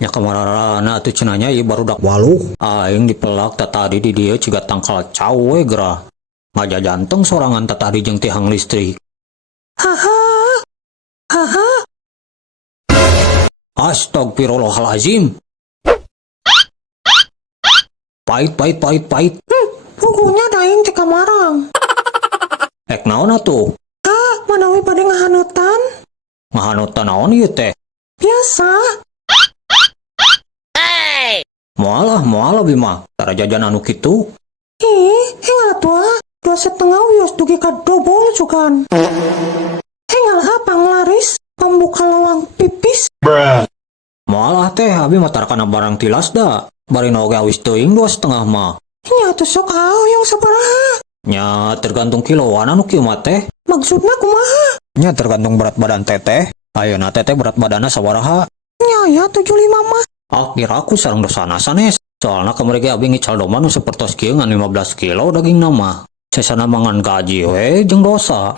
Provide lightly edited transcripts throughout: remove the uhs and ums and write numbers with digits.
Ya kamarana atuh cenanya ieu barudak 8 aing dipelak tadi di dieu ciga tangkal cawe gerah ngaja jantung sorangan tadi jeung tiang listrik. Haha haha astagfirullahalazim. Pait. Pugunya daing di kamarang. Ek naon atuh? Manawi bade ngahanutan. Ngahanutan naon ieu teh? Biasa. Moal bima tara jajan anu kitu. Hengal tua. 2,5 wios dugi ka dobol sugan. Hengal panglaris pembuka lawang pipis. Moal teh abi mah tara kana barang tilas da. Bari oge awis teuing 2,5 mah. Nya tuh sok yang sabaraha. Nya tergantung kiloan anu kieu mah teh. Maksudna kumaha? Nya tergantung berat badan teteh. Ayeuna teteh berat badanna sabaraha? Nya ya 75 mah. Kira aku sareng dosana sanes. Soalna kamari ge abi ngical domba nu sapertos kieu ngan 15 kilo daging nama. Sesana mangan gaji we jeung dosa.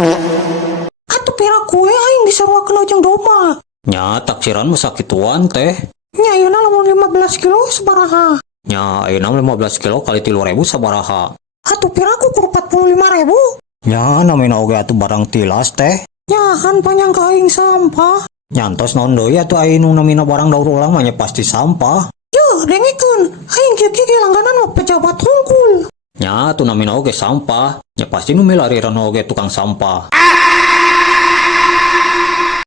Atuh pira kue aing diseruakeun jeung domba. Nya taksiran mah sakituan teh. Nya ayeuna lamun 15 kilo sabaraha? Nya ayeuna 15 kilo kali 3.000 sabaraha? Atuh pira ku 45.000. Nya namina oge atuh barang tilas teh. Nyahan panyangka aing sampah. Nyantos naon deui atuh aing nu namina barang daur ulang mah nya pasti sampah. Yo, dengekeun, aing kieu langganan mah pejabat hungkul. Nya atuh namina oge sampah. Nya pasti nu milariran oge tukang sampah.